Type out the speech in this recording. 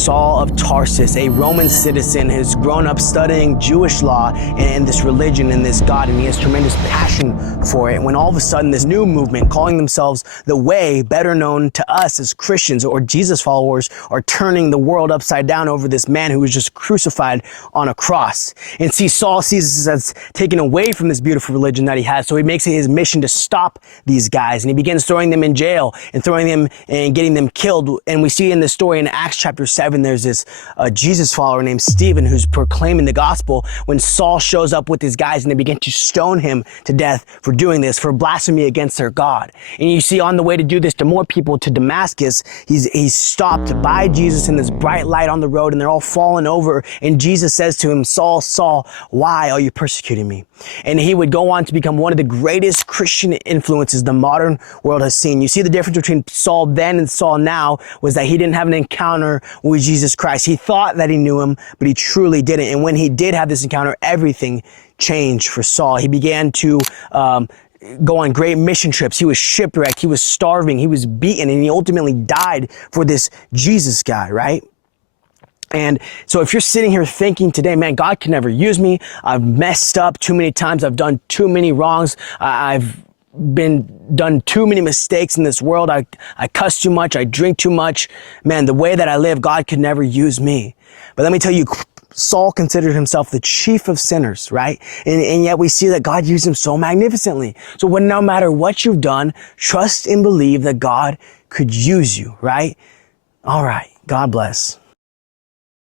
Saul of Tarsus, a Roman citizen who's grown up studying Jewish law and this religion and this God, and he has tremendous passion for it. When all of a sudden this new movement calling themselves the Way, better known to us as Christians or Jesus followers, are turning the world upside down over this man who was just crucified on a cross. And see, Saul sees this as taken away from this beautiful religion that he has, so he makes it his mission to stop these guys, and he begins throwing them in jail and throwing them and getting them killed. And we see in the story in Acts chapter 7, there's this Jesus follower named Stephen who's proclaiming the gospel when Saul shows up with his guys, and they begin to stone him to death for doing this, for blasphemy against their God. And you see, on the way to do this to more people to Damascus, he's stopped by Jesus in this bright light on the road, and they're all falling over. And Jesus says to him, "Saul, Saul, why are you persecuting me?" And he would go on to become one of the greatest Christian influences the modern world has seen. You see, the difference between Saul then and Saul now was that he didn't have an encounter with Jesus Christ. He thought that he knew him, but he truly didn't. And when he did have this encounter, everything changed for Saul. He began to go on great mission trips. He was shipwrecked. He was starving. He was beaten, and he ultimately died for this Jesus guy, right? And so if you're sitting here thinking today, man, God can never use me. I've messed up too many times. I've done too many wrongs. I've done too many mistakes in this world. I cuss too much. I drink too much. Man, the way that I live, God could never use me. But let me tell you, Saul considered himself the chief of sinners, right? And yet we see that God used him so magnificently. So no matter what you've done, trust and believe that God could use you, right? All right. God bless.